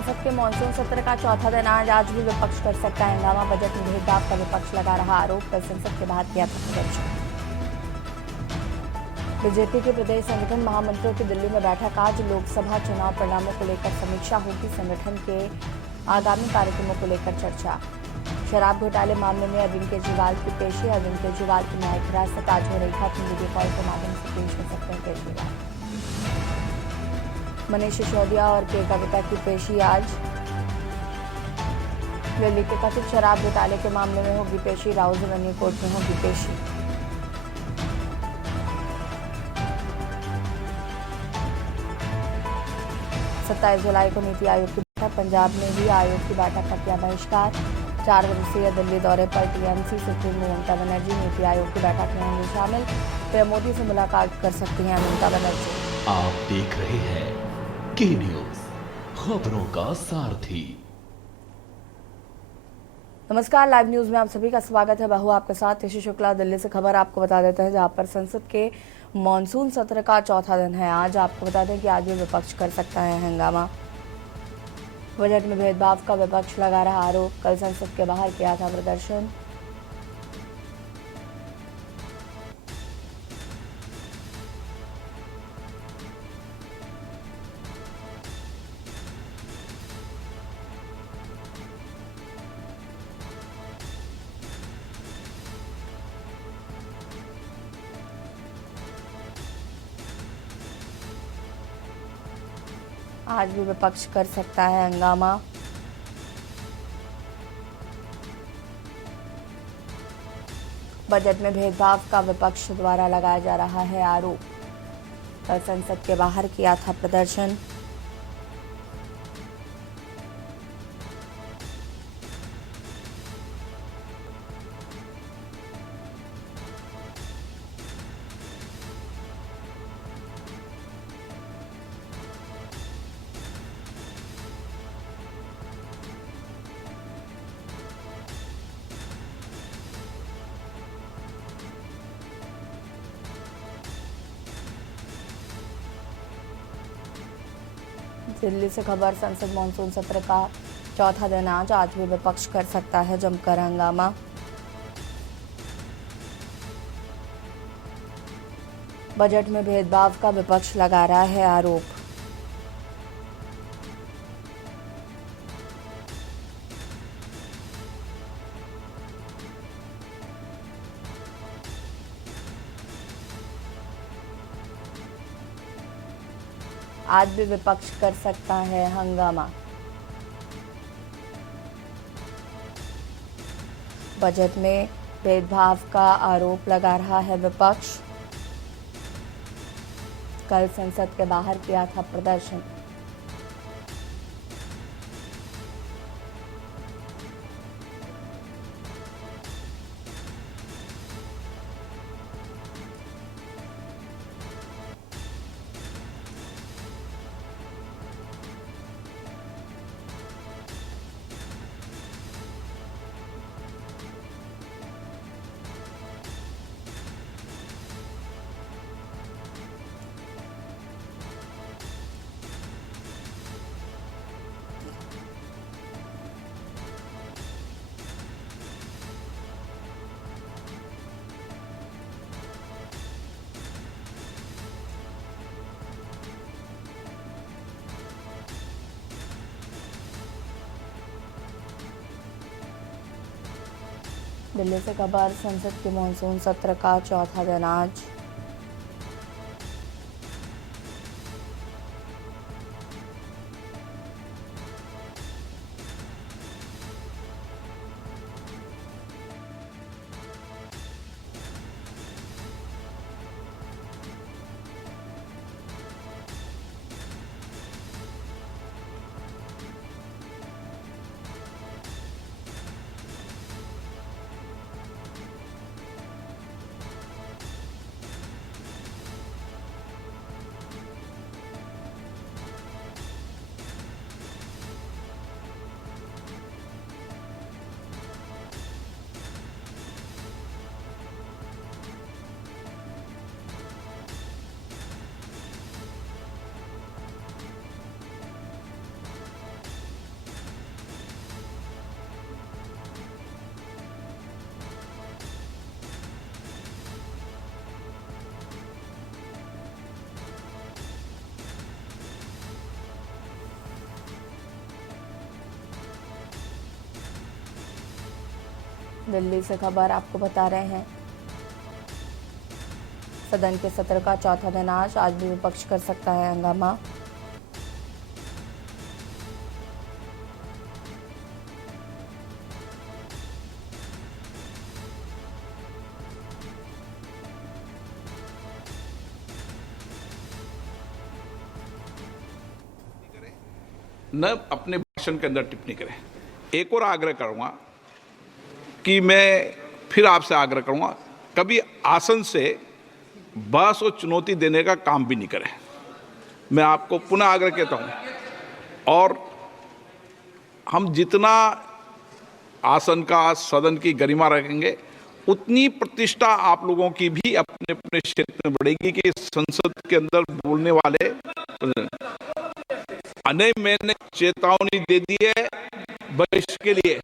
संसद के मानसून सत्र का चौथा दिन आज भी विपक्ष कर सकता है हंगामा। बजट में भेदभाव का विपक्ष लगा रहा आरोप। कल संसद के बाहर किया था प्रदर्शन। बीजेपी के प्रदेश संगठन महामंत्रियों की दिल्ली में बैठक। आज लोकसभा चुनाव परिणामों को लेकर समीक्षा होगी। संगठन के आगामी कार्यक्रमों को लेकर चर्चा। शराब घोटाले मामले में अरविंद केजरीवाल की पेशी। अरविंद केजरीवाल की न्यायिक हिरासत आज हो रही था। वीडियो कॉल के माध्यम से पेश हो सकते हैं केजरीवाल। मनीष सिसोदिया और के कविता की पेशी आज। दिल्ली के कथित शराब घोटाले के मामले में होगी पेशी। राउज एवेन्यू कोर्ट में होगी पेशी। सत्ताईस जुलाई को नीति आयोग की बैठक। पंजाब ने भी आयोग की बैठक का किया बहिष्कार। 4 दिवसीय दिल्ली दौरे पर टीएमसी सुप्रीमो ममता बनर्जी नीति आयोग की बैठक में होंगे शामिल। पीएम मोदी से मुलाकात कर सकती हैं ममता बनर्जी। आप देख रहे हैं के न्यूज, खबरों का सारथी। नमस्कार, लाइव न्यूज में आप सभी का स्वागत है। बहु आपके साथ ऋषि शुक्ला। दिल्ली से खबर आपको बता देते हैं, जहां पर संसद के मॉनसून सत्र का चौथा दिन है आज। आपको बता दें कि आज भी विपक्ष कर सकता है हंगामा। बजट में भेदभाव का विपक्ष लगा रहा आरोप। कल संसद के बाहर किया था प्रदर्शन। आज भी विपक्ष कर सकता है हंगामा। बजट में भेदभाव का विपक्ष द्वारा लगाया जा रहा है आरोप। कल संसद के बाहर किया था प्रदर्शन। दिल्ली से खबर। संसद मानसून सत्र का चौथा दिन आज भी विपक्ष कर सकता है जमकर हंगामा। बजट में भेदभाव का विपक्ष लगा रहा है आरोप। आज भी विपक्ष कर सकता है हंगामा। बजट में भेदभाव का आरोप लगा रहा है विपक्ष। कल संसद के बाहर किया था प्रदर्शन। दिल्ली से खबर। संसद के मानसून सत्र का चौथा दिन आज। दिल्ली से खबर आपको बता रहे हैं। सदन के सत्र का चौथा दिन आज भी विपक्ष कर सकता है हंगामा। न अपने भाषण के अंदर टिप्पणी करें। एक और आग्रह करूंगा कि मैं फिर आपसे आग्रह करूंगा, कभी आसन से बहस और चुनौती देने का काम भी नहीं करें। मैं आपको पुनः आग्रह कहता हूं। और हम जितना आसन का, सदन की गरिमा रखेंगे, उतनी प्रतिष्ठा आप लोगों की भी अपने अपने क्षेत्र में बढ़ेगी कि संसद के अंदर बोलने वाले अने मैंने चेतावनी दे दी है भविष्य के लिए।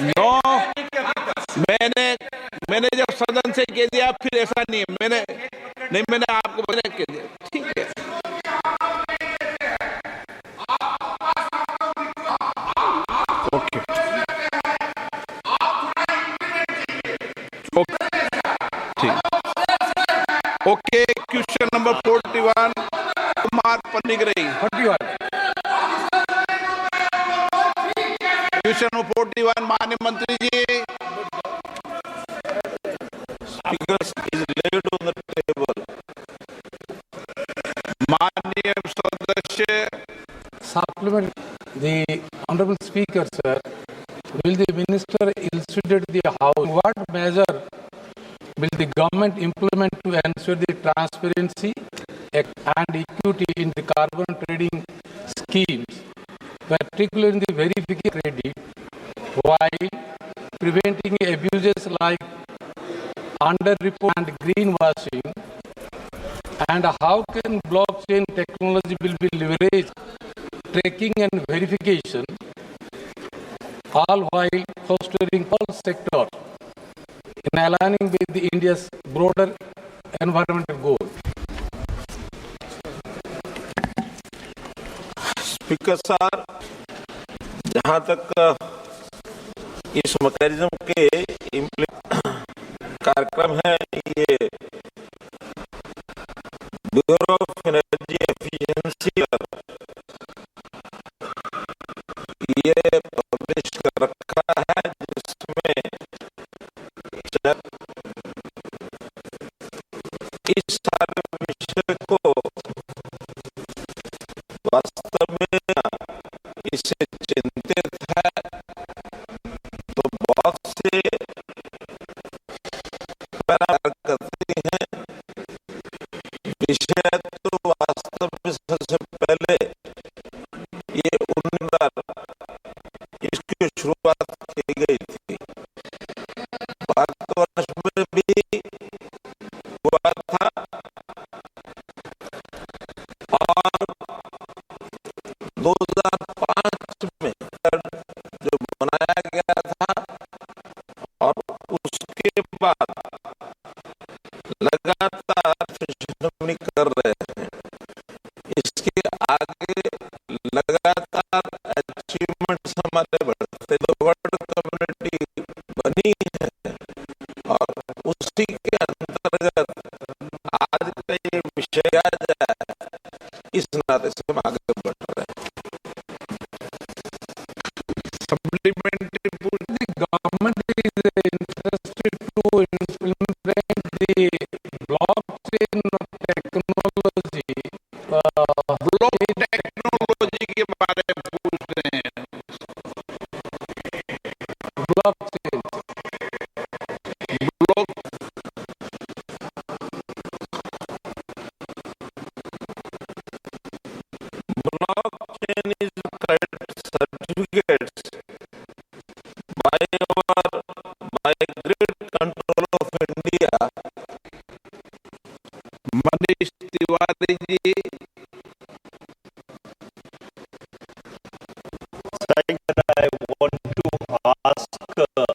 नो, मैंने जब सदन से कह दिया, फिर ऐसा नहीं है। मैंने आपको कह दिया, ठीक है। ओके, ठीक। Okay, question number 41 Kumar Panigrahi. 41 question number 41 माननीय मंत्री जी। Speakers is laid on the table. माननीय सदस्य। Supplement the Honorable Speaker, sir. Will the Minister elucidate the House? What measure will the government implement to ensure the transparency and equity in the carbon trading schemes, particularly in the verification credit, while preventing abuses like under-report and greenwashing? And how can blockchain technology will be leveraged tracking and verification, all while fostering all sectors in aligning with the India's broader environmental goal? Speaker साहब, जहाँ तक इस mechanism के कार्यक्रम है, ये bureau of energy efficiency ये publish कर रखा है, जिसमें इस सारे विषय को वास्तव में इससे चिंतित है, तो बहुत से करती हैं। विषय तो वास्तव में सबसे पहले ये 19 इसकी शुरुआत की गई थी। भारतवर्ष में भी हुआ था और 2005 में जो बनाया गया था, और उसके बाद लगातार सुनिश्चित कर रहे हैं। इसके आगे लगातार अचीवमेंट्स हमारे बढ़ते, वर्ल्ड कम्युनिटी बनी है, और उसी के अंतर्गत आज का ये विषय आ जाए, इस नाते से हम आगे बढ़ रहे हैं। Supplementary The government is interested to implement the blockchain technology. Block technology के बारे में पूछ रहे हैं। Blockchain. Block Blockchain is certificates by Grid Control of India. Manish Tiwari ji. I want to ask a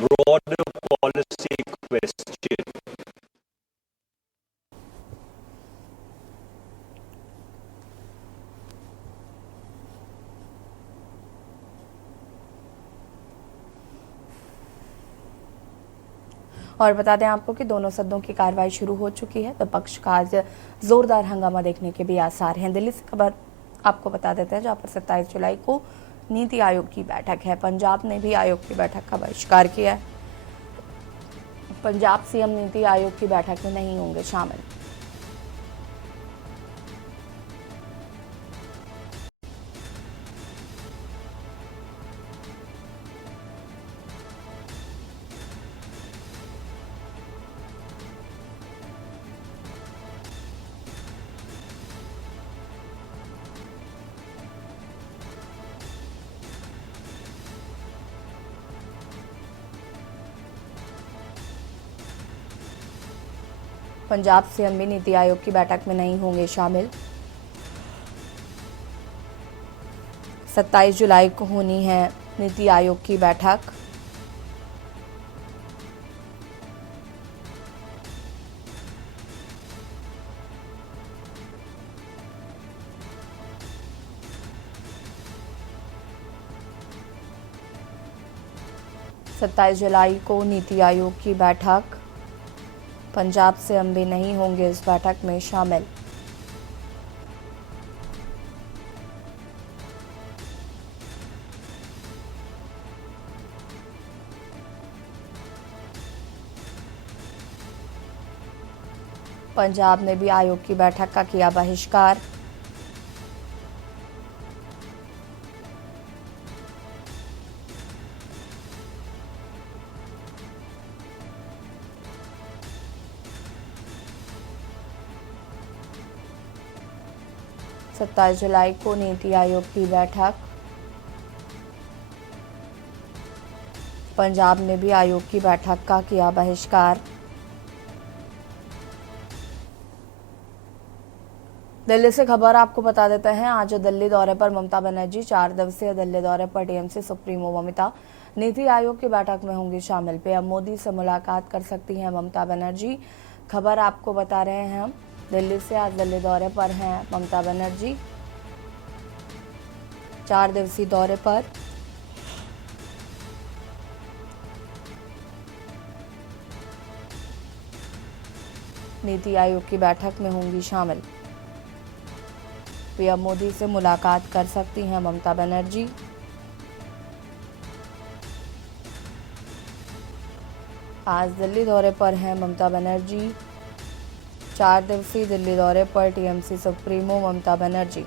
broader policy question. और बता दें आपको कि दोनों सदनों की कार्रवाई शुरू हो चुकी है। विपक्ष का आज जोरदार हंगामा देखने के भी आसार हैं। दिल्ली से खबर आपको बता देते हैं, जहां पर 27 जुलाई को नीति आयोग की बैठक है। पंजाब ने भी आयोग की बैठक का बहिष्कार किया है। पंजाब सीएम नीति आयोग की बैठक में नहीं होंगे शामिल। पंजाब सीएम भी नीति आयोग की बैठक में नहीं होंगे शामिल। 27 जुलाई को होनी है नीति आयोग की बैठक। सत्ताईस जुलाई को नीति आयोग की बैठक। पंजाब से हम भी नहीं होंगे इस बैठक में शामिल। पंजाब ने भी आयोग की बैठक का किया बहिष्कार। सत्ताईस जुलाई को नीति आयोग की बैठक। पंजाब ने भी आयोग की बैठक का किया बहिष्कार। दिल्ली से खबर आपको बता देते हैं, आज दिल्ली दौरे पर ममता बनर्जी। 4 दिवसीय दिल्ली दौरे पर टीएमसी सुप्रीमो ममता नीति आयोग की बैठक में होंगी शामिल। पीएम मोदी से मुलाकात कर सकती हैं ममता बनर्जी। खबर आपको बता रहे हैं हम, दिल्ली से आज दिल्ली दौरे पर हैं ममता बनर्जी। 4 दिवसीय दौरे पर नीति आयोग की बैठक में होंगी शामिल। पीएम मोदी से मुलाकात कर सकती हैं ममता बनर्जी। आज दिल्ली दौरे पर हैं ममता बनर्जी। 4 दिवसीय दिल्ली दौरे पर टीएमसी सुप्रीमो ममता बनर्जी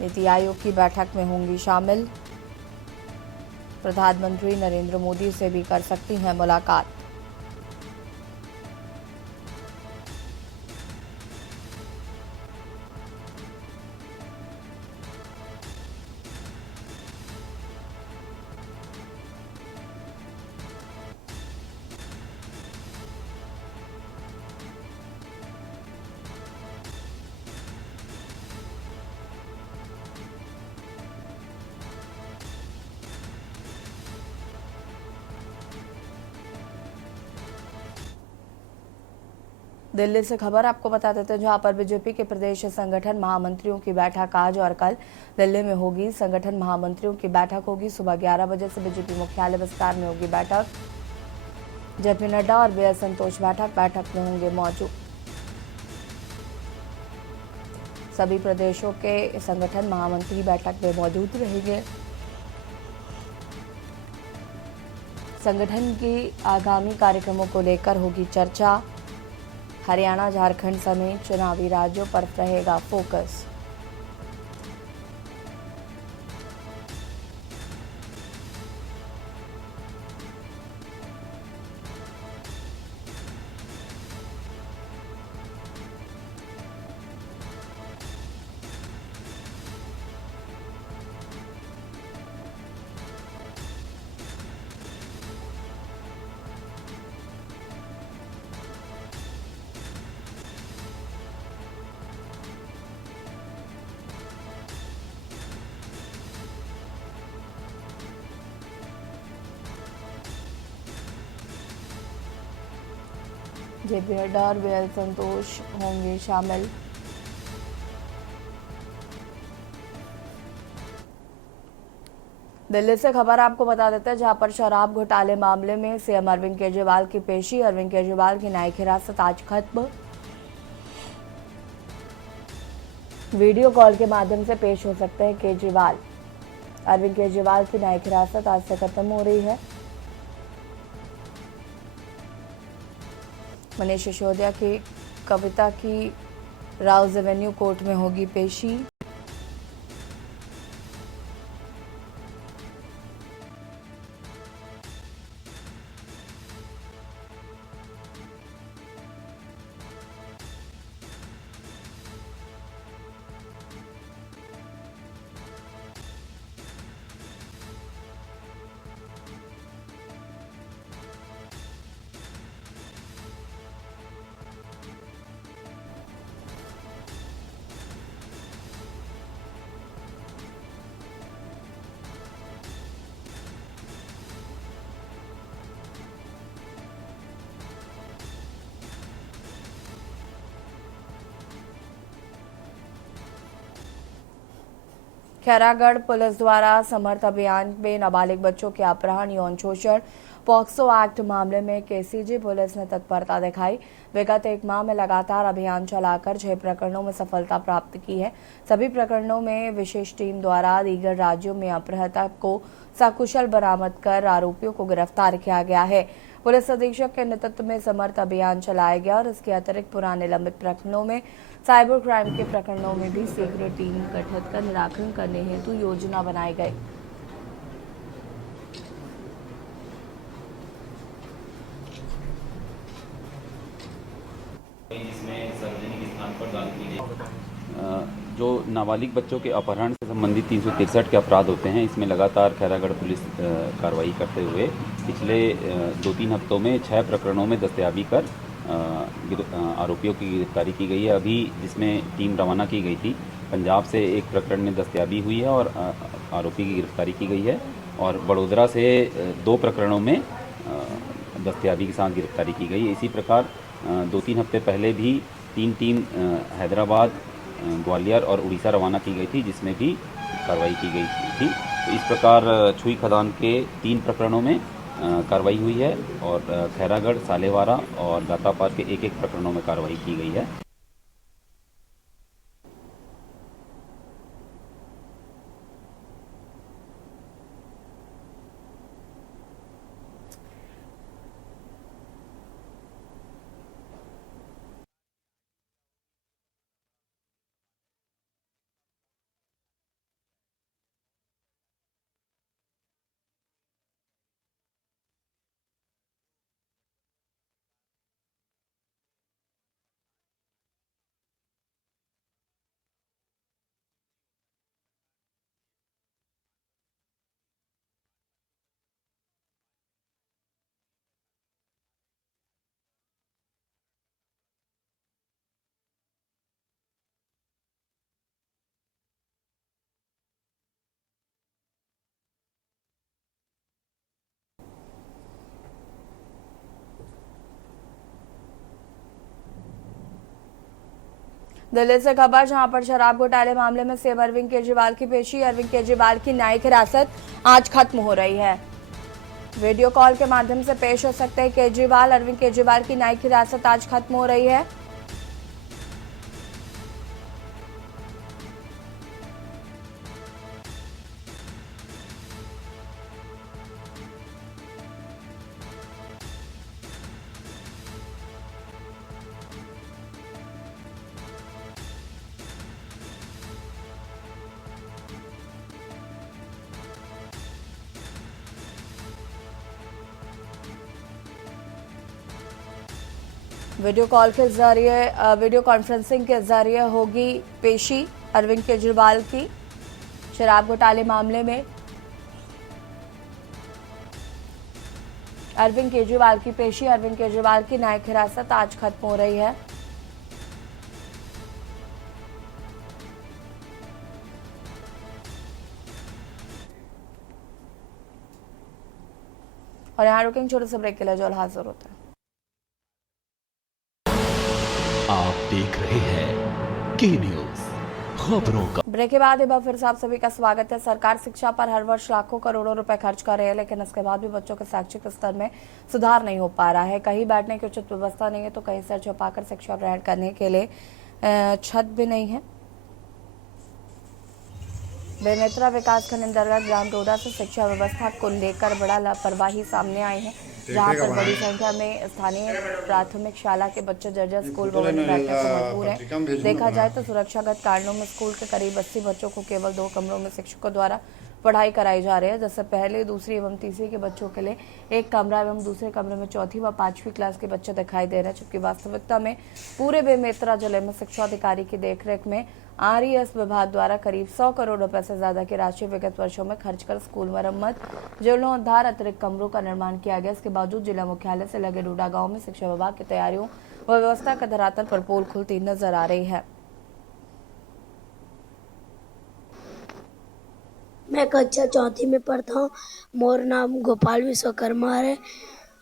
नीति आयोग की बैठक में होंगी शामिल। प्रधानमंत्री नरेंद्र मोदी से भी कर सकती हैं मुलाकात। दिल्ली से खबर आपको बता देते हैं, जहां पर बीजेपी के प्रदेश संगठन महामंत्रियों की बैठक आज और कल दिल्ली में होगी। संगठन महामंत्रियों की बैठक होगी सुबह 11 बजे से बीजेपी मुख्यालय विस्तार में होगी बैठक। जेपी नड्डा और बी.एल. संतोष बैठक में होंगे मौजूद। सभी प्रदेशों के संगठन महामंत्री बैठक में मौजूद रहेंगे। संगठन की आगामी कार्यक्रमों को लेकर होगी चर्चा। हरियाणा, झारखंड समेत चुनावी राज्यों पर रहेगा फोकस। जेपी नड्डा और बी.एल. संतोष होंगे शामिल। दिल्ली से खबर आपको बता देते हैं, जहां पर शराब घोटाले मामले में सीएम अरविंद केजरीवाल की पेशी। अरविंद केजरीवाल की न्यायिक हिरासत आज खत्म। वीडियो कॉल के माध्यम से पेश हो सकते हैं केजरीवाल। अरविंद केजरीवाल की न्यायिक हिरासत आज से खत्म हो रही है। मनीष सिसोदिया की कविता की राउज एवेन्यू कोर्ट में होगी पेशी। खैरागढ़ पुलिस द्वारा समर्थ अभियान में नाबालिग बच्चों के अपहरण, यौन शोषण, पॉक्सो एक्ट मामले में केसीजी पुलिस ने तत्परता दिखाई। विगत एक माह में लगातार अभियान चलाकर 6 प्रकरणों में सफलता प्राप्त की है। सभी प्रकरणों में विशेष टीम द्वारा दीगर राज्यों में अपहृता को सकुशल बरामद कर आरोपियों को गिरफ्तार किया गया है। पुलिस अधीक्षक के नेतृत्व में समर्थ अभियान चलाया गया और इसके अतिरिक्त पुराने लंबित प्रकरणों में साइबर क्राइम के प्रकरणों में भी शीघ्र टीम गठित कर निराकरण करने हेतु योजना बनाई गई। जो नाबालिग बच्चों के अपहरण से संबंधित 363 के अपराध होते हैं, इसमें लगातार खैरागढ़ पुलिस कार्रवाई करते हुए पिछले 2-3 हफ्तों में 6 प्रकरणों में दस्तयाबी कर आरोपियों की गिरफ्तारी की गई है। अभी जिसमें टीम रवाना की गई थी, पंजाब से एक प्रकरण में दस्तयाबी हुई है और आरोपी की गिरफ्तारी की गई है, और बड़ौदा से 2 प्रकरणों में दस्तयाबी के साथ गिरफ्तारी की गई है। इसी प्रकार 2-3 हफ्ते पहले भी 3 टीम हैदराबाद, ग्वालियर और उड़ीसा रवाना की गई थी, जिसमें भी कार्रवाई की गई थी। तो इस प्रकार छुई खदान के 3 प्रकरणों में कार्रवाई हुई है और खैरागढ़, सालेवारा और गातापार के 1-1 प्रकरणों में कार्रवाई की गई है। दिल्ली से खबर, जहां पर शराब घोटाले मामले में सीएम अरविंद केजरीवाल की पेशी। अरविंद केजरीवाल की न्यायिक हिरासत आज खत्म हो रही है। वीडियो कॉल के माध्यम से पेश हो सकते हैं केजरीवाल। अरविंद केजरीवाल की न्यायिक हिरासत आज खत्म हो रही है। वीडियो कॉन्फ्रेंसिंग के जरिए होगी पेशी अरविंद केजरीवाल की शराब घोटाले मामले में। अरविंद केजरीवाल की पेशी, अरविंद केजरीवाल की न्यायिक हिरासत आज खत्म हो रही है। और यहाँ रुकेंगे छोटे से ब्रेक के लिए, जो हाजिर होता है। आप देख रहे हैं के न्यूज, खबरों का। ब्रेक के बाद एक बार फिर से आप सभी का स्वागत है। सरकार शिक्षा पर हर वर्ष लाखों करोड़ों रुपए खर्च कर रही है, लेकिन इसके बाद भी बच्चों के शैक्षिक स्तर में सुधार नहीं हो पा रहा है। कहीं बैठने की उचित व्यवस्था नहीं है तो कहीं सर छुपाकर शिक्षा ग्रहण करने के लिए छत भी नहीं है। बेमेतरा विकासखंड अंतर्गत ग्राम टोडा से शिक्षा व्यवस्था को लेकर बड़ा लापरवाही सामने आई है, जहां पर बड़ी संख्या में स्थानीय प्राथमिक शाला के बच्चे जर्जर स्कूल भवन में बैठने को मजबूर हैं। देखा जाए तो सुरक्षागत कारणों में स्कूल के करीब 80 बच्चों को केवल 2 कमरों में शिक्षकों द्वारा पढ़ाई कराई जा रही है, जिससे पहले, दूसरी एवं तीसरी के बच्चों के लिए एक कमरा एवं दूसरे कमरे में चौथी व 5वीं क्लास के बच्चे दिखाई दे रहे हैं। जबकि वास्तविकता में पूरे बेमेतरा जिले में शिक्षा अधिकारी की देखरेख में RES विभाग द्वारा करीब 100 करोड़ रुपए से ज्यादा की राशि विगत वर्षों में खर्च कर स्कूल मरम्मत, जीर्णोद्धार, अतिरिक्त कमरों का निर्माण किया गया। इसके बावजूद जिला मुख्यालय से लगे डोडा गांव में शिक्षा विभाग की तैयारियों व व्यवस्था का धरातल पर पोल खुलती नजर आ रही है। मैं कक्षा चौथी में पढ़ता हूँ। मोर नाम गोपाल विश्वकर्मा है।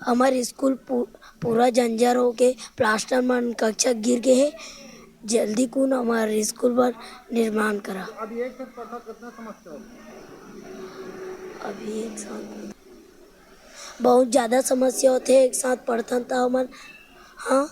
हमारे स्कूल पूरा जंजर हो के प्लास्टर मन कक्षा गिर गए है। जल्दी कौन हमारे स्कूल पर निर्माण करा। अभी एक साथ पढ़ता कितना समस्या हो? अभी एक साथ बहुत ज़्यादा समस्या होते हैं। एक साथ पढ़ता था हमारे। हाँ,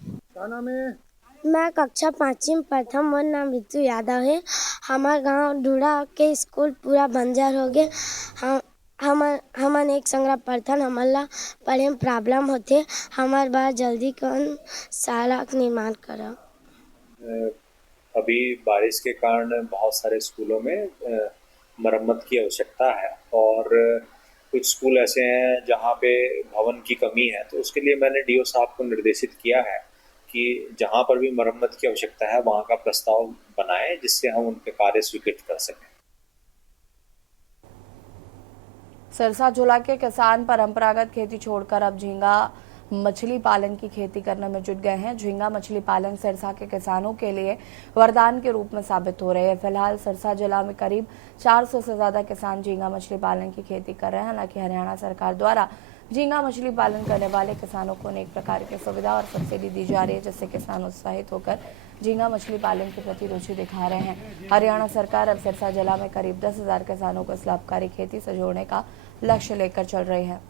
क्या नाम है? मैं कक्षा 5वीं में पढ़ता हूँ। मेरा नाम रितु यादव है। हमारे गांव ढूढ़ा के स्कूल पूरा बंजर हो गया। हमन एक संग्रह पढ़थन, हमारा पढ़े में प्रॉब्लम होते। हमारे बार जल्दी कौन शाला का निर्माण करा। अभी बारिश के कारण बहुत सारे स्कूलों में मरम्मत की आवश्यकता है और कुछ स्कूल ऐसे हैं जहाँ पे भवन की कमी है, तो उसके लिए मैंने DO साहब को निर्देशित किया है कि जहाँ पर भी मरम्मत की आवश्यकता है वहाँ का प्रस्ताव बनाएं, जिससे हम उनके कार्य स्वीकृत कर सकें। सिरसा झोला के किसान परंपरागत खेती छोड़कर अब झींगा मछली पालन की खेती करने में जुट गए हैं। झींगा मछली पालन सिरसा के किसानों के लिए वरदान के रूप में साबित हो रहे हैं। फिलहाल सिरसा जिला में करीब 400 से ज्यादा किसान झींगा मछली पालन की खेती कर रहे हैं। हालांकि हरियाणा सरकार द्वारा झींगा मछली पालन करने वाले किसानों को अनेक प्रकार की सुविधा और सब्सिडी दी जा रही है, जिससे किसान उत्साहित होकर झींगा मछली पालन के प्रति रुचि दिखा रहे हैं। हरियाणा सरकार अब सिरसा जिला में करीब 10,000 किसानों को इस लाभकारी खेती से जोड़ने का लक्ष्य लेकर चल रही है।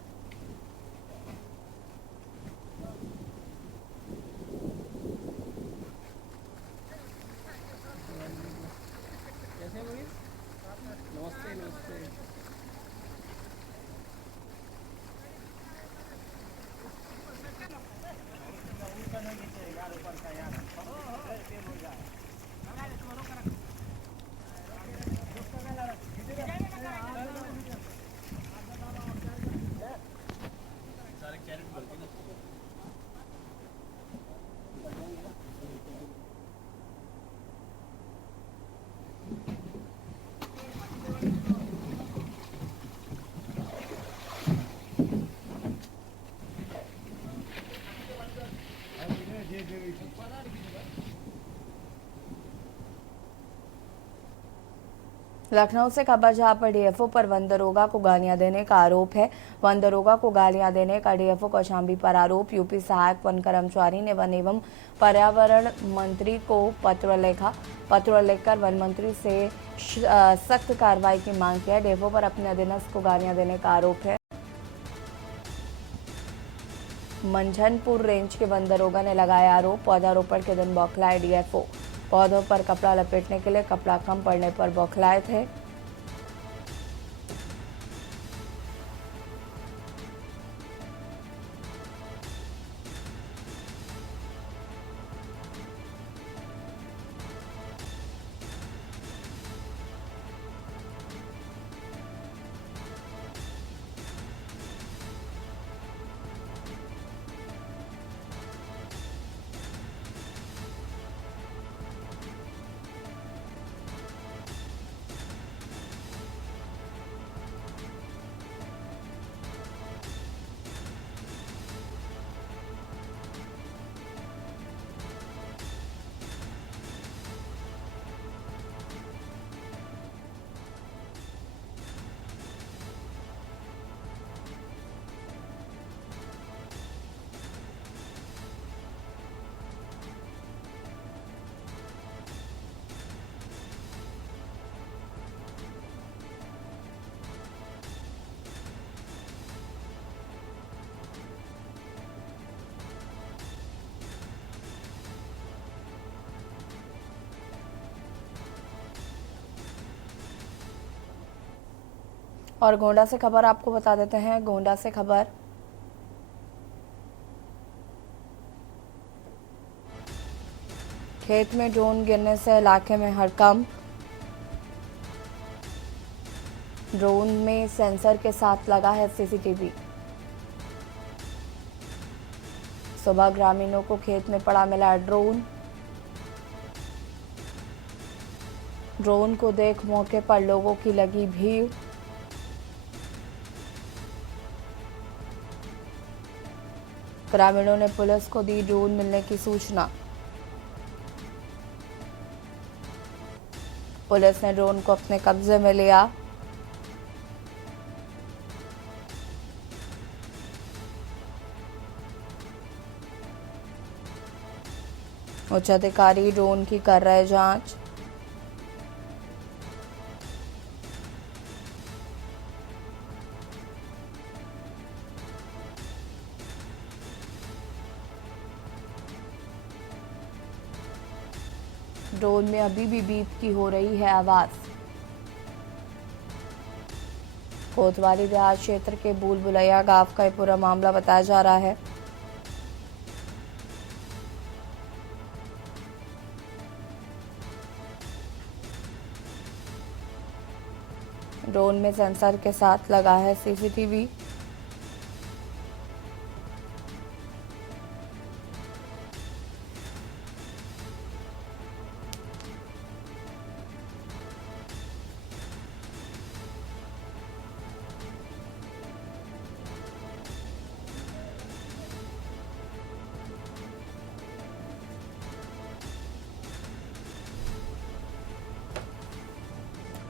लखनऊ से खबर, जहां पर DFO पर वन दरोगा को गालियां देने का आरोप है। वन दरोगा को गालियां देने का DFO कौशाम्बी पर आरोप। यूपी सहायक वन कर्मचारी ने वन एवं पर्यावरण मंत्री को पत्र लिखा। पत्र लिखकर वन मंत्री से सख्त कार्रवाई की मांग की है। DFO पर अपने अधीनस्थ को गालियां देने का आरोप है। मंझनपुर रेंज के वन दरोगा ने लगाया आरोप। पौधारोपण के दिन बौखलाए DFO। पौधों पर कपड़ा लपेटने के लिए कपड़ा कम पड़ने पर बौखलाए थे। और गोंडा से खबर आपको बता देते हैं। गोंडा से खबर, खेत में ड्रोन गिरने से इलाके में हड़कंप। ड्रोन में सेंसर के साथ लगा है सीसीटीवी। सुबह ग्रामीणों को खेत में पड़ा मिला ड्रोन। ड्रोन को देख मौके पर लोगों की लगी भीड़। ग्रामीणों ने पुलिस को दी ड्रोन मिलने की सूचना। पुलिस ने ड्रोन को अपने कब्जे में लिया। उच्च अधिकारी ड्रोन की कर रहे जांच। ड्रोन में अभी भी बीप की हो रही है आवाज। कोतवाली देहात क्षेत्र के बुलबुलैया गांव का ये पूरा मामला बताया जा रहा है। ड्रोन में सेंसर के साथ लगा है सीसीटीवी।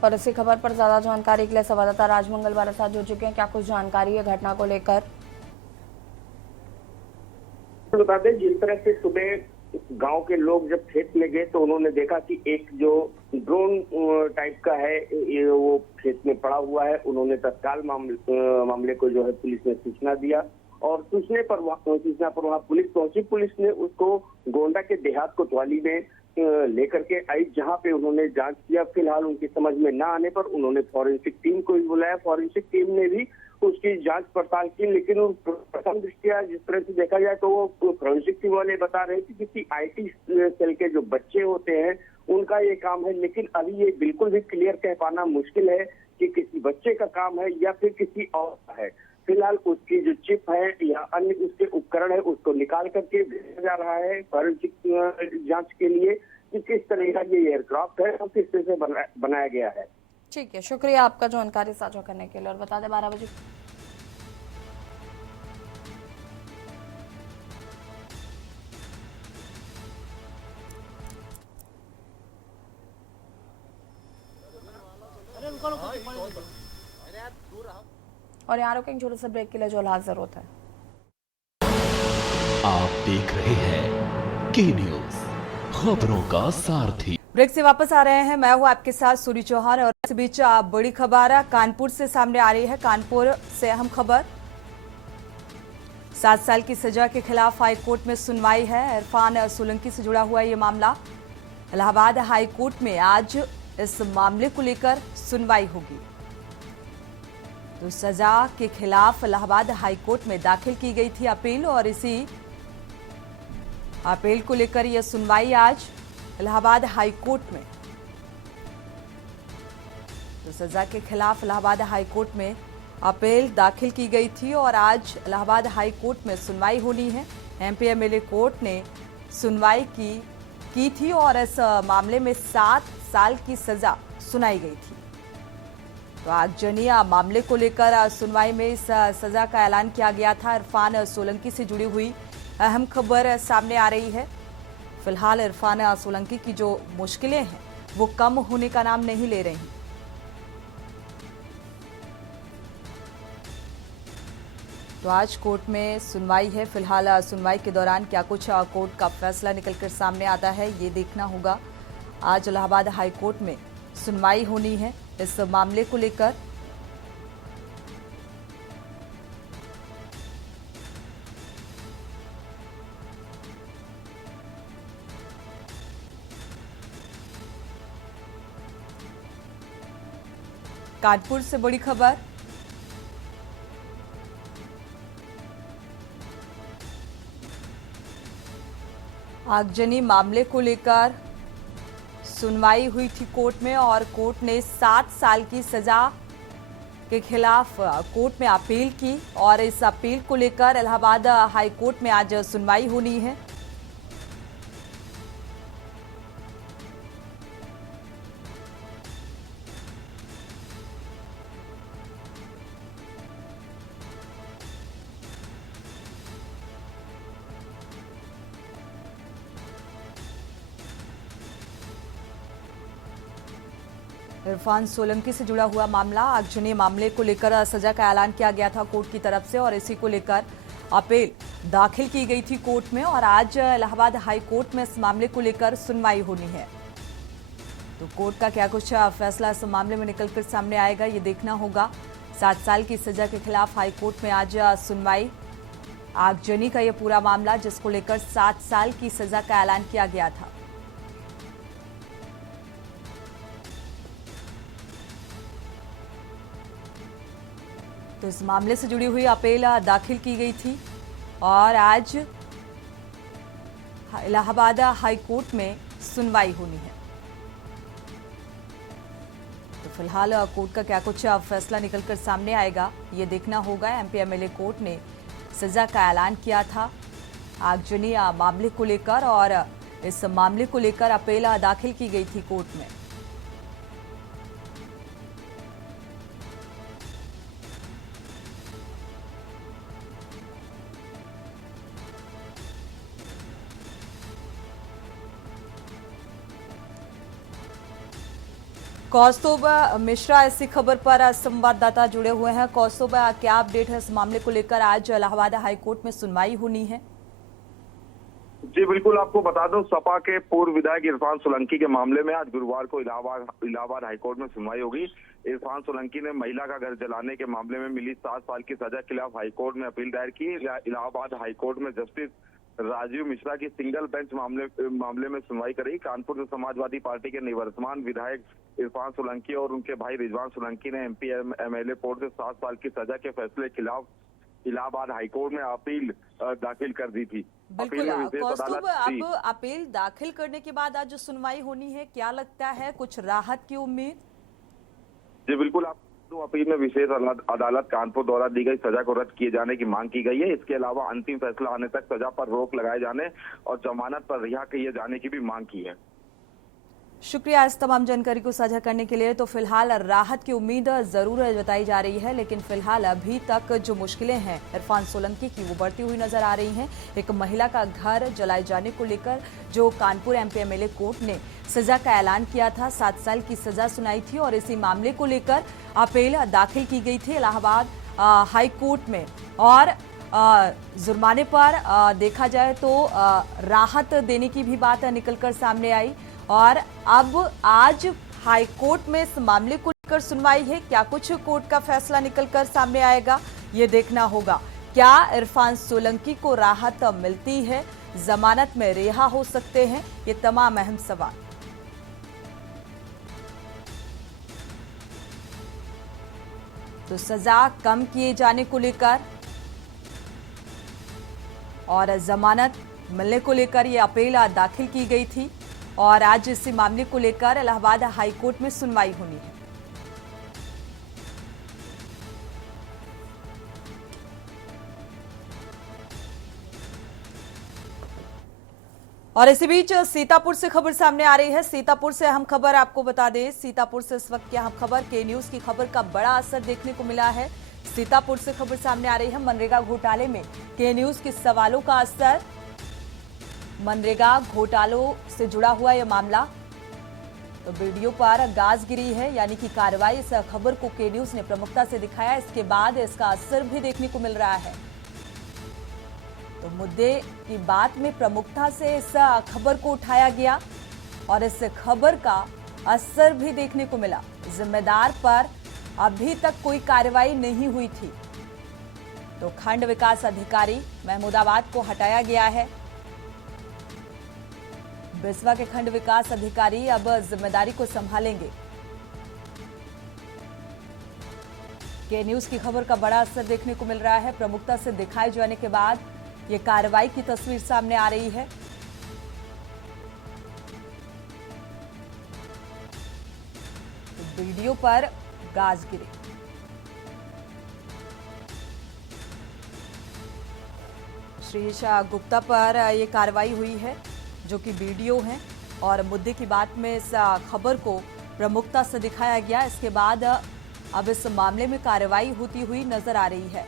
और इसी खबर पर ज्यादा जानकारी के लिए संवाददाता राजमंगल हमारे साथ जुड़ चुके हैं। क्या कुछ जानकारी है घटना को लेकर? बता दें, जिस तरह से सुबह गांव के लोग जब खेत में गए तो उन्होंने देखा कि एक जो ड्रोन टाइप का है ये वो खेत में पड़ा हुआ है। उन्होंने तत्काल मामले को जो है पुलिस ने सूचना दिया और सूचना पर वहाँ पुलिस पहुंची। पुलिस ने उसको गोंडा के देहात कोतवाली में लेकर के आई, जहां पे उन्होंने जांच किया। फिलहाल उनकी समझ में न आने पर उन्होंने फॉरेंसिक टीम को भी बुलाया। फॉरेंसिक टीम ने भी उसकी जांच पड़ताल की, लेकिन प्रथम दृष्टया जिस तरह से देखा जाए तो वो फॉरेंसिक टीम वाले बता रहे थे कि किसी IT सेल के जो बच्चे होते हैं उनका ये काम है। लेकिन अभी ये बिल्कुल भी क्लियर कह पाना मुश्किल है कि किसी बच्चे का काम है या फिर किसी और का है। फिलहाल उसकी जो चिप है या अन्य उसके उपकरण है उसको निकाल करके भेजा जा रहा है फॉरेंसिक जांच के लिए कि किस तरह का ये एयरक्राफ्ट है और किस तरह से बनाया गया है। ठीक है, शुक्रिया आपका जानकारी साझा करने के लिए। और बता दें 12 बजे और यहाँ रुकेंगे छोटे से ब्रेक के लिए जो हाजिर होता है। आप देख रहे हैं के न्यूज, खबरों का सारथी। ब्रेक से वापस आ रहे हैं। मैं हूं आपके साथ सूरी चौहान और इस बीच बड़ी खबर कानपुर से सामने आ रही है। कानपुर से अहम खबर, 7 साल की सजा के खिलाफ हाई कोर्ट में सुनवाई है। इरफान सोलंकी से जुड़ा हुआ ये मामला। इलाहाबाद हाई कोर्ट में आज इस मामले को लेकर सुनवाई होगी। तो सजा के खिलाफ इलाहाबाद हाई कोर्ट में दाखिल की गई थी अपील और इसी अपील को लेकर यह सुनवाई आज इलाहाबाद हाई कोर्ट में। तो सजा के खिलाफ इलाहाबाद हाई कोर्ट में अपील दाखिल की गई थी और आज इलाहाबाद हाई कोर्ट में सुनवाई होनी है। MP MLA कोर्ट ने सुनवाई की थी और इस मामले में 7 साल की सजा सुनाई गई थी। तो आज जनिया मामले को लेकर सुनवाई में इस सजा का ऐलान किया गया था। इरफान सोलंकी से जुड़ी हुई अहम खबर सामने आ रही है। फिलहाल इरफान सोलंकी की जो मुश्किलें हैं वो कम होने का नाम नहीं ले रही। तो आज कोर्ट में सुनवाई है। फिलहाल सुनवाई के दौरान क्या कुछ कोर्ट का फैसला निकलकर सामने आता है ये देखना होगा। आज इलाहाबाद हाई कोर्ट में सुनवाई होनी है इस मामले को लेकर। कानपुर से बड़ी खबर, आगजनी मामले को लेकर सुनवाई हुई थी कोर्ट में और कोर्ट ने 7 साल की सजा के खिलाफ कोर्ट में अपील की और इस अपील को लेकर इलाहाबाद हाई कोर्ट में आज सुनवाई होनी है। इरफान सोलंकी से जुड़ा हुआ मामला, आगजनी मामले को लेकर सजा का ऐलान किया गया था कोर्ट की तरफ से और इसी को लेकर अपील दाखिल की गई थी कोर्ट में और आज इलाहाबाद हाई कोर्ट में इस मामले को लेकर सुनवाई होनी है। तो कोर्ट का क्या कुछ फैसला इस मामले में निकलकर सामने आएगा, ये देखना होगा। 7 साल की सजा के खिलाफ हाई कोर्ट में आज सुनवाई। आगजनी का ये पूरा मामला जिसको लेकर 7 साल की सजा का ऐलान किया गया था। तो इस मामले से जुड़ी हुई अपील दाखिल की गई थी और आज इलाहाबाद हाई कोर्ट में सुनवाई होनी है। तो फिलहाल कोर्ट का क्या कुछ फैसला निकलकर सामने आएगा, ये देखना होगा। एमपी एमएलए कोर्ट ने सजा का ऐलान किया था आगजनी मामले को लेकर और इस मामले को लेकर अपील दाखिल की गई थी कोर्ट में। कौस्तुभ मिश्रा इसी खबर पर संवाददाता जुड़े हुए हैं। कौस्तुभ, क्या अपडेट है इस मामले को लेकर? आज इलाहाबाद हाई कोर्ट में सुनवाई होनी है। जी बिल्कुल, आपको बता दूं, सपा के पूर्व विधायक इरफान सोलंकी के मामले में आज गुरुवार को इलाहाबाद हाईकोर्ट में सुनवाई होगी। इरफान सोलंकी ने महिला का घर जलाने के मामले में मिली 7 साल की सजा के खिलाफ हाईकोर्ट में अपील दायर की। इलाहाबाद हाईकोर्ट में जस्टिस राजीव मिश्रा की सिंगल बेंच मामले में सुनवाई करेगी। कानपुर से समाजवादी पार्टी के निवर्तमान विधायक इरफान सोलंकी और उनके भाई रिजवान सोलंकी ने एमपी एमएलए कोर्ट से 7 साल की सजा के फैसले के खिलाफ इलाहाबाद हाईकोर्ट में अपील दाखिल कर दी थी। बिल्कुल कौस्तुभ, अब अपील दाखिल करने के बाद आज जो सुनवाई होनी है, क्या लगता है कुछ राहत की उम्मीद? जी बिल्कुल, अपील में विशेष अदालत कानपुर द्वारा दी गई सजा को रद्द किए जाने की मांग की गई है। इसके अलावा अंतिम फैसला आने तक सजा पर रोक लगाए जाने और जमानत पर रिहा किए जाने की भी मांग की है। शुक्रिया इस तमाम जानकारी को साझा करने के लिए। तो फिलहाल राहत की उम्मीद जरूर जताई जा रही है, लेकिन फिलहाल अभी तक जो मुश्किलें हैं इरफान सोलंकी की वो बढ़ती हुई नजर आ रही हैं। एक महिला का घर जलाए जाने को लेकर जो कानपुर एमपी एमएलए कोर्ट ने सजा का ऐलान किया था, 7 साल की सजा सुनाई थी और इसी मामले को लेकर अपील दाखिल की गई थी इलाहाबाद हाई कोर्ट में। और जुर्माने पर देखा जाए तो राहत देने की भी बात निकलकर सामने आई और अब आज हाई कोर्ट में इस मामले को लेकर सुनवाई है। क्या कुछ कोर्ट का फैसला निकलकर सामने आएगा, ये देखना होगा। क्या इरफान सोलंकी को राहत मिलती है, जमानत में रिहा हो सकते हैं, ये तमाम अहम सवाल। तो सजा कम किए जाने को लेकर और जमानत मिलने को लेकर ये अपील दाखिल की गई थी और आज इसी मामले को लेकर इलाहाबाद हाई कोर्ट में सुनवाई होनी है। और इसी बीच सीतापुर से खबर सामने आ रही है। सीतापुर से अहम खबर आपको बता दें, सीतापुर से इस वक्त की अहम खबर, के न्यूज की खबर का बड़ा असर देखने को मिला है। सीतापुर से खबर सामने आ रही है, मनरेगा घोटाले में के न्यूज के सवालों का असर। मनरेगा घोटालों से जुड़ा हुआ यह मामला, तो वीडियो पर गाज गिरी है, यानी कि कार्रवाई। इस खबर को के न्यूज ने प्रमुखता से दिखाया, इसके बाद इसका असर भी देखने को मिल रहा है। तो मुद्दे की बात में प्रमुखता से इस खबर को उठाया गया और इस खबर का असर भी देखने को मिला। जिम्मेदार पर अभी तक कोई कार्रवाई नहीं हुई थी, तो खंड विकास अधिकारी महमूदाबाद को हटाया गया है। बिस्वा के खंड विकास अधिकारी अब जिम्मेदारी को संभालेंगे। के न्यूज की खबर का बड़ा असर देखने को मिल रहा है। प्रमुखता से दिखाए जाने के बाद ये कार्रवाई की तस्वीर सामने आ रही है। वीडियो पर गाज गिरे। श्रीश गुप्ता पर ये कार्रवाई हुई है जो कि वीडियो है और मुद्दे की बात में इस खबर को प्रमुखता से दिखाया गया। इसके बाद अब इस मामले में कार्रवाई होती हुई नजर आ रही है।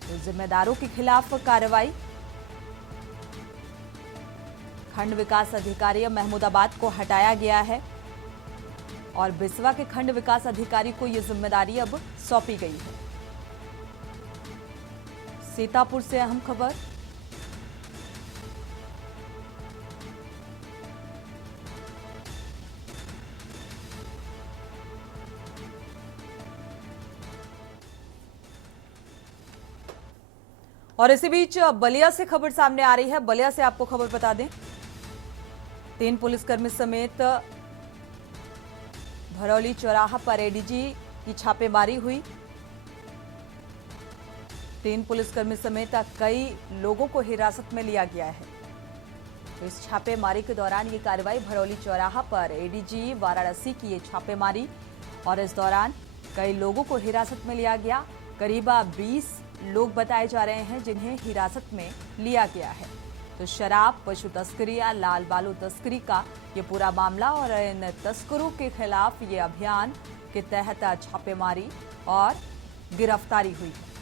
तो जिम्मेदारों के खिलाफ कार्रवाई। खंड विकास अधिकारी महमूदाबाद को हटाया गया है और बिस्वा के खंड विकास अधिकारी को यह जिम्मेदारी अब सौंपी गई है। सीतापुर से अहम खबर। और इसी बीच बलिया से खबर सामने आ रही है। बलिया से आपको खबर बता दें, 3 पुलिसकर्मी समेत भरौली चौराहा पर एडीजी की छापेमारी हुई। 3 पुलिसकर्मी समेत कई लोगों को हिरासत में लिया गया है। तो इस छापेमारी के दौरान ये कार्रवाई भरौली चौराहा पर एडीजी वाराणसी की ये छापेमारी और इस दौरान कई लोगों को हिरासत में लिया गया। करीब 20 लोग बताए जा रहे हैं जिन्हें हिरासत में लिया गया है। तो शराब, पशु तस्करी या लाल बालू तस्करी का ये पूरा मामला और इन तस्करों के खिलाफ ये अभियान के तहत छापेमारी और गिरफ्तारी हुई है।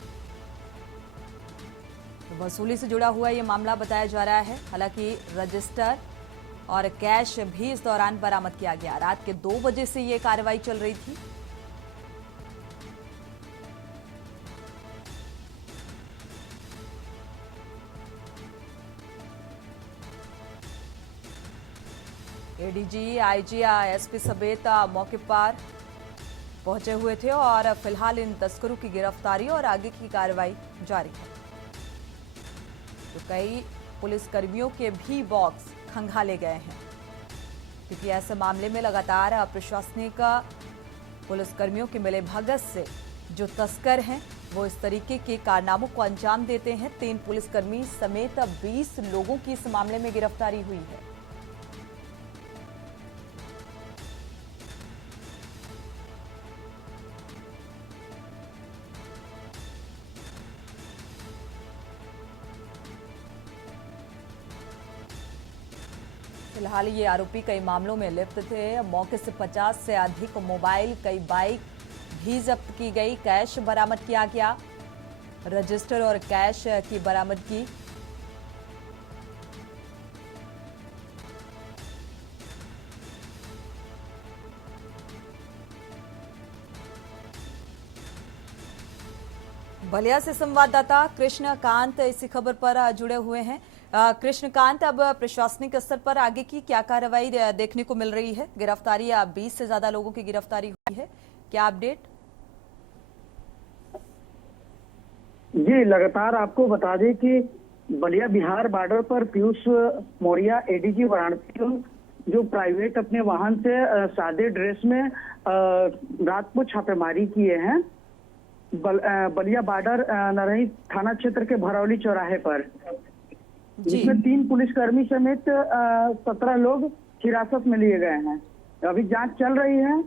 तो वसूली से जुड़ा हुआ ये मामला बताया जा रहा है। हालांकि रजिस्टर और कैश भी इस दौरान बरामद किया गया। रात के 2 बजे से ये कार्रवाई चल रही थी। एडीजी, आईजी, एसपी समेत मौके पर पहुंचे हुए थे और फिलहाल इन तस्करों की गिरफ्तारी और आगे की कार्रवाई जारी है। तो कई पुलिसकर्मियों के भी बॉक्स खंगाले गए हैं क्योंकि ऐसे मामले में लगातार प्रशासनिक पुलिसकर्मियों के मिले भगत से जो तस्कर हैं वो इस तरीके के कारनामों को अंजाम देते हैं। 3 पुलिसकर्मी समेत 20 लोगों की इस मामले में गिरफ्तारी हुई है। फिलहाल ये आरोपी कई मामलों में लिप्त थे। मौके से 50 से अधिक मोबाइल, कई बाइक भी जब्त की गई, कैश बरामद किया गया, रजिस्टर और कैश की बरामदगी। बलिया से संवाददाता कृष्णकांत इसी खबर पर जुड़े हुए हैं। कृष्णकांत, अब प्रशासनिक स्तर पर आगे की क्या कार्रवाई देखने को मिल रही है? गिरफ्तारी 20 से ज्यादा लोगों की गिरफ्तारी हुई है, क्या अपडेट? जी, लगातार आपको बता दें कि बलिया बिहार बॉर्डर पर पीयूष मौर्य एडीजी वाराणसी जो प्राइवेट अपने वाहन से सादे ड्रेस में रात को छापेमारी किए हैं बलिया बॉर्डर नरही थाना क्षेत्र के भरौली चौराहे पर, जिसमें 3 पुलिसकर्मी समेत 17 लोग हिरासत में लिए गए हैं। अभी जांच चल रही है।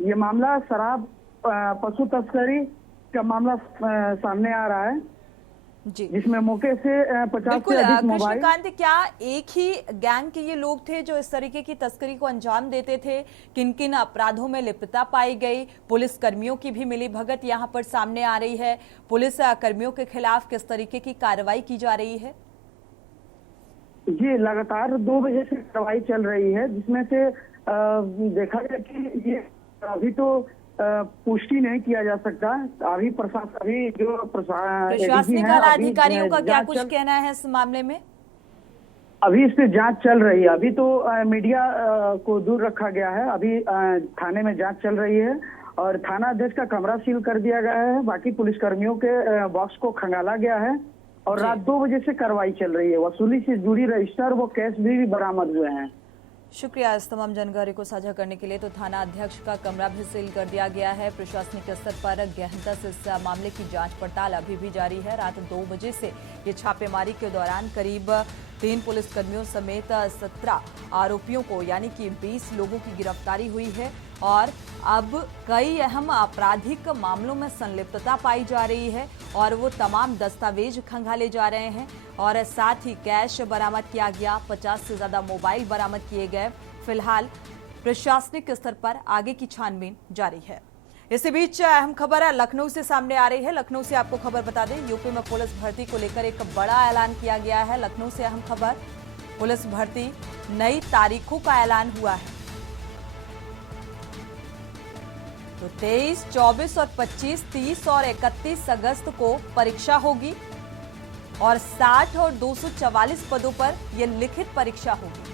ये मामला शराब, पशु तस्करी का मामला सामने आ रहा है जी, जिसमें मौके से 50 से अधिक मोबाइल। कृष्णकांत, क्या एक ही गैंग के ये लोग थे जो इस तरीके की तस्करी को अंजाम देते थे? किन किन अपराधों में लिप्तता पाई गई? पुलिस कर्मियों की भी मिली भगत यहाँ पर सामने आ रही है। पुलिस कर्मियों के खिलाफ किस तरीके की कार्रवाई की जा रही है? जी, लगातार 2 बजे से कार्रवाई चल रही है, जिसमें से देखा गया कि ये अभी तो पुष्टि नहीं किया जा सकता। अभी जो प्रशासनिक अधिकारियों का क्या कुछ कहना है इस मामले में? अभी इस पे जांच चल रही है। अभी तो मीडिया को दूर रखा गया है। अभी थाने में जांच चल रही है और थाना अध्यक्ष का कमरा सील कर दिया गया है। बाकी पुलिसकर्मियों के बॉक्स को खंगाला गया है और रात 2 बजे से कार्रवाई चल रही है। वसूली से जुड़ी रजिस्टर वो कैश भी बरामद हुए हैं। शुक्रिया इस तमाम जानकारी को साझा करने के लिए। तो थाना अध्यक्ष का कमरा भी सील कर दिया गया है। प्रशासनिक स्तर पर गहनता से इस मामले की जांच पड़ताल अभी भी जारी है। रात 2 बजे से ये छापेमारी के दौरान करीब 3 पुलिसकर्मियों समेत 17 आरोपियों को यानी कि 20 लोगों की गिरफ्तारी हुई है और अब कई अहम आपराधिक मामलों में संलिप्तता पाई जा रही है और वो तमाम दस्तावेज खंगाले जा रहे हैं और साथ ही कैश बरामद किया गया, 50 से ज्यादा मोबाइल बरामद किए गए। फिलहाल प्रशासनिक स्तर पर आगे की छानबीन जारी है। इसी बीच अहम खबर लखनऊ से सामने आ रही है। लखनऊ से आपको खबर बता दें, यूपी में पुलिस भर्ती को लेकर एक बड़ा ऐलान किया गया है। लखनऊ से अहम खबर, पुलिस भर्ती नई तारीखों का ऐलान हुआ है। तो 23, 24 और 25, 30 और 31 अगस्त को परीक्षा होगी और 60 और 244 पदों पर यह लिखित परीक्षा होगी।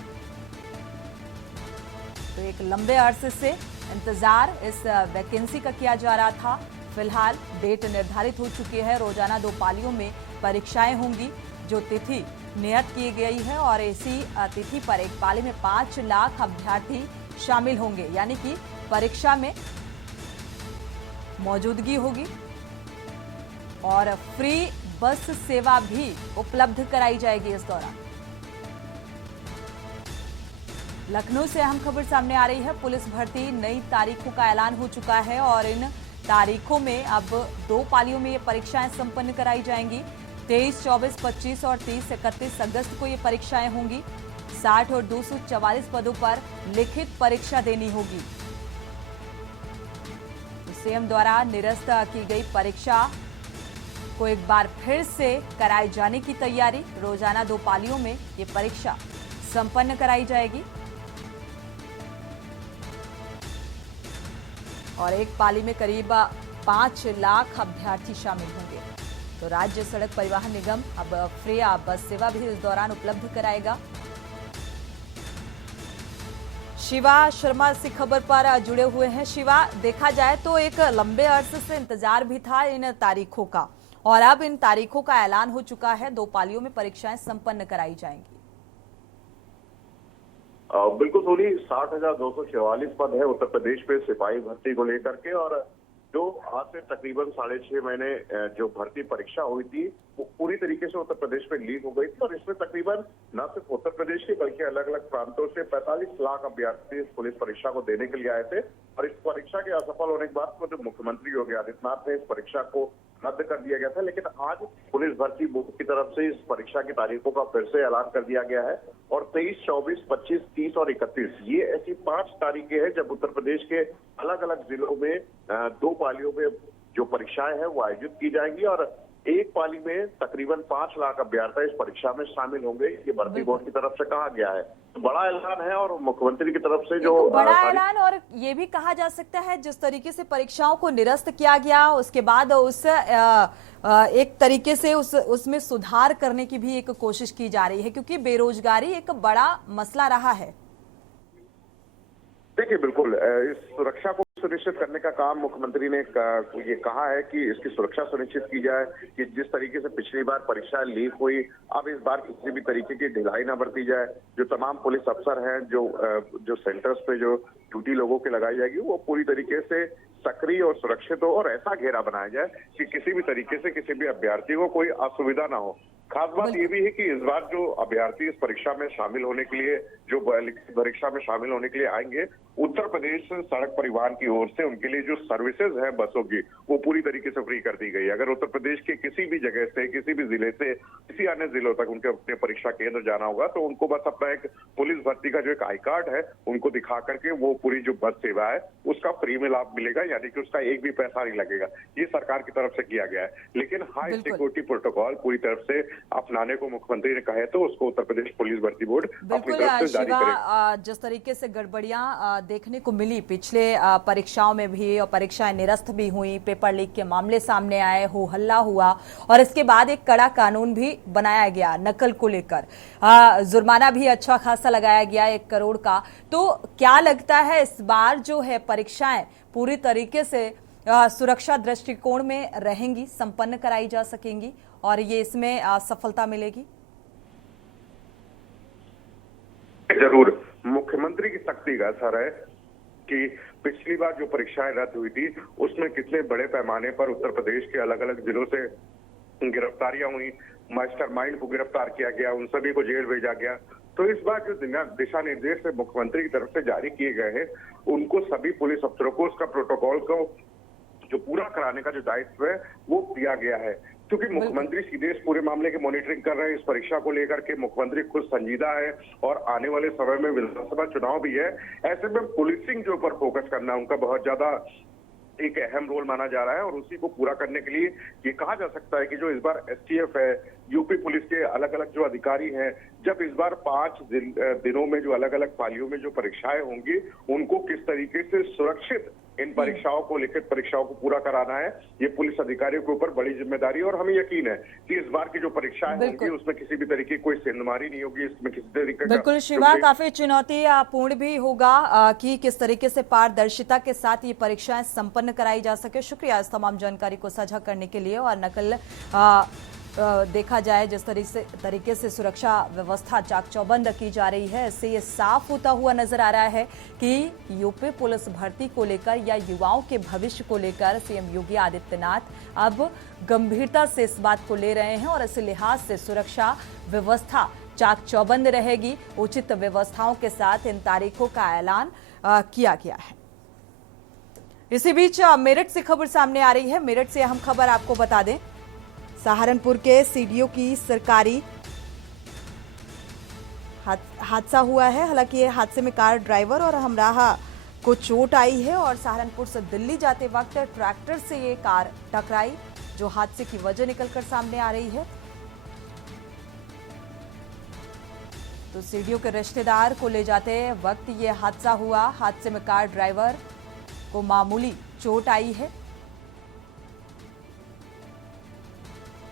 तो एक लंबे अरसे से इंतजार इस वैकेंसी का किया जा रहा था। फिलहाल डेट निर्धारित हो चुकी है। रोजाना 2 पालियों में परीक्षाएं होंगी जो तिथि नियत की गई है और इसी तिथि पर एक पाली में 5 लाख अभ्यर्थी शामिल होंगे यानी कि परीक्षा में मौजूदगी होगी और फ्री बस सेवा भी उपलब्ध कराई जाएगी इस दौरान। लखनऊ से अहम खबर सामने आ रही है। पुलिस भर्ती नई तारीखों का ऐलान हो चुका है और इन तारीखों में अब 2 पालियों में ये परीक्षाएं संपन्न कराई जाएंगी। 23, 24, 25 और 30, 31 अगस्त को ये परीक्षाएं होंगी। 60 और 244 पदों पर लिखित परीक्षा देनी होगी। सीएम द्वारा निरस्त की गई परीक्षा को एक बार फिर से कराए जाने की तैयारी। रोजाना 2 पालियों में ये परीक्षा संपन्न कराई जाएगी और एक पाली में करीब 5 लाख अभ्यर्थी शामिल होंगे। तो राज्य सड़क परिवहन निगम अब फ्री बस सेवा भी इस दौरान उपलब्ध कराएगा। शिवा शर्मा इसी खबर पर जुड़े हुए हैं। शिवा, देखा जाए तो एक लंबे अरसे से इंतजार भी था इन तारीखों का और अब इन तारीखों का ऐलान हो चुका है। 2 पालियों में परीक्षाएं संपन्न कराई जाएंगी। बिल्कुल सोनी, 60,244 पद है उत्तर प्रदेश में सिपाही भर्ती को लेकर के और जो आज से तकरीबन 6.5 महीने जो भर्ती परीक्षा हुई थी वो पूरी तरीके से उत्तर प्रदेश में लीक हो गई थी और इसमें तकरीबन न सिर्फ उत्तर प्रदेश के बल्कि अलग अलग प्रांतों से 45 लाख अभ्यर्थी इस पुलिस परीक्षा को देने के लिए आए थे और इस परीक्षा के असफल होने के बाद खुद मुख्यमंत्री योगी आदित्यनाथ ने इस परीक्षा को रद्द कर दिया गया था। लेकिन आज पुलिस भर्ती बोर्ड की तरफ से इस परीक्षा की तारीखों का फिर से ऐलान कर दिया गया है और 23, 24, 25, 30 और 31 ये ऐसी 5 तारीखें हैं जब उत्तर प्रदेश के अलग अलग जिलों में 2 पालियों में जो परीक्षाएं हैं वो आयोजित की जाएंगी और एक पाली में तकरीबन 5 लाख अभ्यर्थी इस परीक्षा में शामिल होंगे। ये भर्ती बोर्ड की तरफ से कहा गया है। तो बड़ा ऐलान है और मुख्यमंत्री की तरफ से जो बड़ा ऐलान और ये भी कहा जा सकता है जिस तरीके से परीक्षाओं को निरस्त किया गया उसके बाद उस एक तरीके से उसमें सुधार करने की भी एक कोशिश की जा रही है क्योंकि बेरोजगारी एक बड़ा मसला रहा है। देखिए, बिल्कुल इस सुरक्षा को सुनिश्चित करने का काम मुख्यमंत्री ने ये कहा है कि इसकी सुरक्षा सुनिश्चित की जाए कि जिस तरीके से पिछली बार परीक्षा लीक हुई अब इस बार किसी भी तरीके की ढिलाई न बरती जाए। जो तमाम पुलिस अफसर हैं जो सेंटर्स पे जो ड्यूटी लोगों की लगाई जाएगी वो पूरी तरीके से सक्रिय और सुरक्षित हो और ऐसा घेरा बनाया जाए कि किसी भी तरीके से किसी भी अभ्यर्थी को कोई असुविधा ना हो। खास बात ये भी है कि इस बार जो अभ्यर्थी इस परीक्षा में शामिल होने के लिए जो परीक्षा में शामिल होने के लिए आएंगे उत्तर प्रदेश सड़क परिवहन की ओर से उनके लिए जो सर्विसेज है बसों की वो पूरी तरीके से फ्री कर दी गई है। अगर उत्तर प्रदेश के किसी भी जगह से किसी भी जिले से किसी अन्य जिलों तक उनके अपने परीक्षा केंद्र जाना होगा तो उनको बस अपना एक पुलिस भर्ती का जो एक आई कार्ड है उनको दिखा करके वो पूरी जो बस सेवा है उसका फ्री में लाभ मिलेगा यानी कि उसका एक भी पैसा नहीं लगेगा। ये सरकार की तरफ से किया गया है लेकिन हाई सिक्योरिटी प्रोटोकॉल पूरी तरफ से अपनाने को मुख्यमंत्री ने कहा है तो उसको उत्तर प्रदेश पुलिस भर्ती बोर्ड अपनी तरफ से जारी करेगा। जिस तरीके से गड़बड़ियां देखने को मिली पिछले परीक्षाओं में भी और परीक्षाएं निरस्त भी हुई, पेपर लीक के मामले सामने आए, हो हल्ला हुआ और इसके बाद एक कड़ा कानून भी बनाया गया नकल को लेकर। जुर्माना भी अच्छा खासा लगाया गया 1 करोड़ का। तो क्या लगता है इस बार जो है परीक्षाएं पूरी तरीके से सुरक्षा दृष्टिकोण में रहेंगी, संपन्न कराई जा सकेंगी और ये इसमें सफलता मिलेगी? जरूर। मुख्यमंत्री की सख्ती का असर है कि पिछली बार जो परीक्षाएं रद्द हुई थी उसमें कितने बड़े पैमाने पर उत्तर प्रदेश के अलग अलग जिलों से गिरफ्तारियां हुई, मास्टरमाइंड को गिरफ्तार किया गया, उन सभी को जेल भेजा गया। तो इस बार जो दिशा निर्देश मुख्यमंत्री की तरफ से जारी किए गए हैं, उनको सभी पुलिस अफसरों को उसका प्रोटोकॉल को जो पूरा कराने का जो दायित्व है वो दिया गया है, क्योंकि मुख्यमंत्री सीधे इस पूरे मामले की मॉनिटरिंग कर रहे हैं। इस परीक्षा को लेकर के मुख्यमंत्री खुद संजीदा है और आने वाले समय में विधानसभा चुनाव भी है। ऐसे में पुलिसिंग के ऊपर फोकस करना उनका बहुत ज्यादा एक अहम रोल माना जा रहा है और उसी को पूरा करने के लिए ये कहा जा सकता है कि जो इस बार एसटीएफ है, यूपी पुलिस के अलग अलग जो अधिकारी हैं, जब इस बार 5 दिनों में जो अलग अलग पालियों में जो परीक्षाएं होंगी, उनको किस तरीके से सुरक्षित इन परीक्षाओं को, लिखित परीक्षाओं को पूरा कराना है, ये पुलिस अधिकारियों के ऊपर बड़ी जिम्मेदारी है। और हमें यकीन है कि इस बार की जो परीक्षाएं होंगी उसमें किसी भी तरीके की कोई सेंधमारी नहीं होगी, इसमें किसी तरीके का बिल्कुल शिवा, काफी चुनौतीपूर्ण भी होगा कि किस तरीके से पारदर्शिता के साथ ये परीक्षाएं संपन्न कराई जा सके। शुक्रिया इस तमाम जानकारी को साझा करने के लिए। और नकल देखा जाए जिस तरीके से सुरक्षा व्यवस्था चाक चौबंद की जा रही है, इससे ये साफ होता हुआ नजर आ रहा है कि यूपी पुलिस भर्ती को लेकर या युवाओं के भविष्य को लेकर सीएम योगी आदित्यनाथ अब गंभीरता से इस बात को ले रहे हैं और इस लिहाज से सुरक्षा व्यवस्था चाक चौबंद रहेगी। उचित व्यवस्थाओं के साथ इन तारीखों का ऐलान किया गया है। इसी बीच मेरठ से खबर सामने आ रही है। मेरठ से अहम खबर आपको बता दें, सहारनपुर के सीडीओ की सरकारी हादसा हुआ है। हालांकि ये हादसे में कार ड्राइवर और हमराह को चोट आई है और सहारनपुर से दिल्ली जाते वक्त ट्रैक्टर से ये कार टकराई, जो हादसे की वजह निकलकर सामने आ रही है। तो सीडीओ के रिश्तेदार को ले जाते वक्त ये हादसा हुआ। हादसे में कार ड्राइवर को मामूली चोट आई है।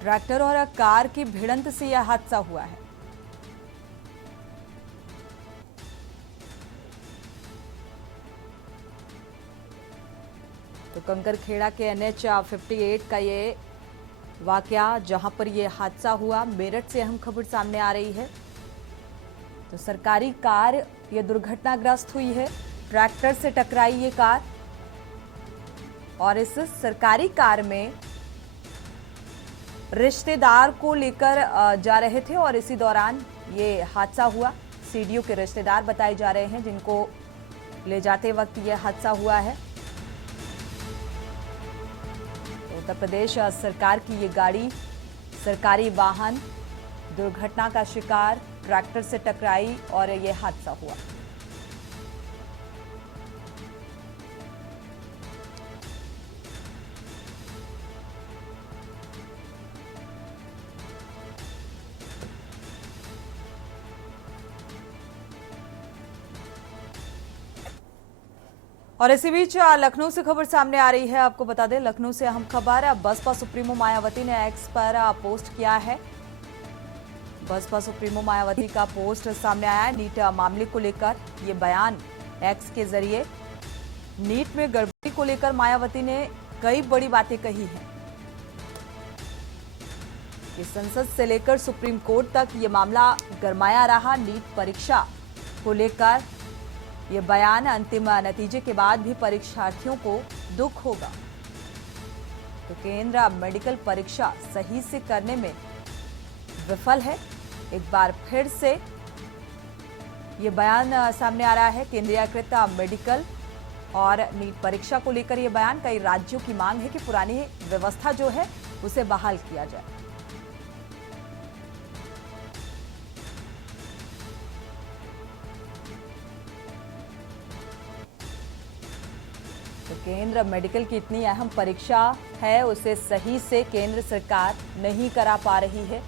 ट्रैक्टर और कार की भिड़ंत से यह हादसा हुआ है। तो कंकरखेड़ा के NH 58 का ये वाकया, जहां पर यह हादसा हुआ, मेरठ से अहम खबर सामने आ रही है। तो सरकारी कार ये दुर्घटनाग्रस्त हुई है, ट्रैक्टर से टकराई ये कार और इस सरकारी कार में रिश्तेदार को लेकर जा रहे थे और इसी दौरान ये हादसा हुआ। सीडीओ के रिश्तेदार बताए जा रहे हैं जिनको ले जाते वक्त ये हादसा हुआ है। उत्तर प्रदेश सरकार की ये गाड़ी, सरकारी वाहन दुर्घटना का शिकार, ट्रैक्टर से टकराई और ये हादसा हुआ। और इसी बीच लखनऊ से खबर सामने आ रही है। आपको बता दें, लखनऊ से अहम खबर, बसपा सुप्रीमो मायावती ने एक्स पर पोस्ट किया है। बसपा सुप्रीमो मायावती का पोस्ट सामने आया है नीट मामले को लेकर। ये बयान एक्स के जरिए, नीट में गड़बड़ी को लेकर मायावती ने कई बड़ी बातें कही हैं कि संसद से लेकर सुप्रीम कोर्ट तक ये मामला गरमाया रहा। नीट परीक्षा को लेकर ये बयान, अंतिम नतीजे के बाद भी परीक्षार्थियों को दुख होगा। तो केंद्र मेडिकल परीक्षा सही से करने में विफल है। एक बार फिर से ये बयान सामने आ रहा है। केंद्रीयकृत मेडिकल और नीट परीक्षा को लेकर ये बयान, कई राज्यों की मांग है कि पुरानी व्यवस्था जो है उसे बहाल किया जाए। तो केंद्र मेडिकल की इतनी अहम परीक्षा है, उसे सही से केंद्र सरकार नहीं करा पा रही है।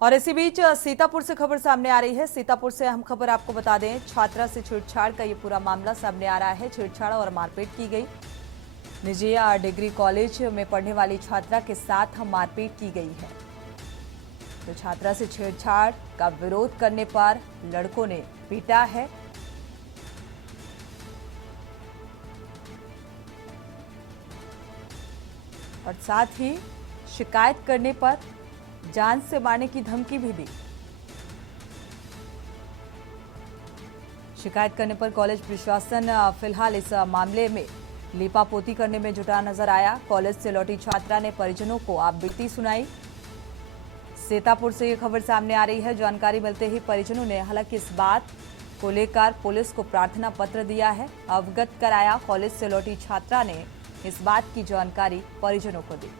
और इसी बीच सीतापुर से खबर सामने आ रही है। सीतापुर से अहम खबर आपको बता दें, छात्रा से छेड़छाड़ का ये पूरा मामला सामने आ रहा है। छेड़छाड़ और मारपीट की गई। निजी डिग्री कॉलेज में पढ़ने वाली छात्रा के साथ मारपीट की गई है। तो छात्रा से छेड़छाड़ का विरोध करने पर लड़कों ने पीटा है। और साथ ही शिकायत करने पर जान से मारने की धमकी भी दी। शिकायत करने पर कॉलेज प्रशासन फिलहाल इस मामले में लीपापोती करने में जुटा नजर आया। कॉलेज से लौटी छात्रा ने परिजनों को आप बीती सुनाई। सीतापुर से ये खबर सामने आ रही है। जानकारी मिलते ही परिजनों ने हालांकि इस बात को लेकर पुलिस को प्रार्थना पत्र दिया है, अवगत कराया। कॉलेज से लौटी छात्रा ने इस बात की जानकारी परिजनों को दी।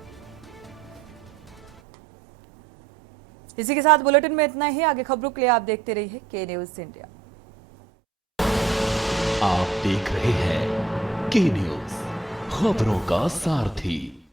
इसी के साथ बुलेटिन में इतना ही। आगे खबरों के लिए आप देखते रहिए के न्यूज इंडिया। आप देख रहे हैं के न्यूज, खबरों का सारथी।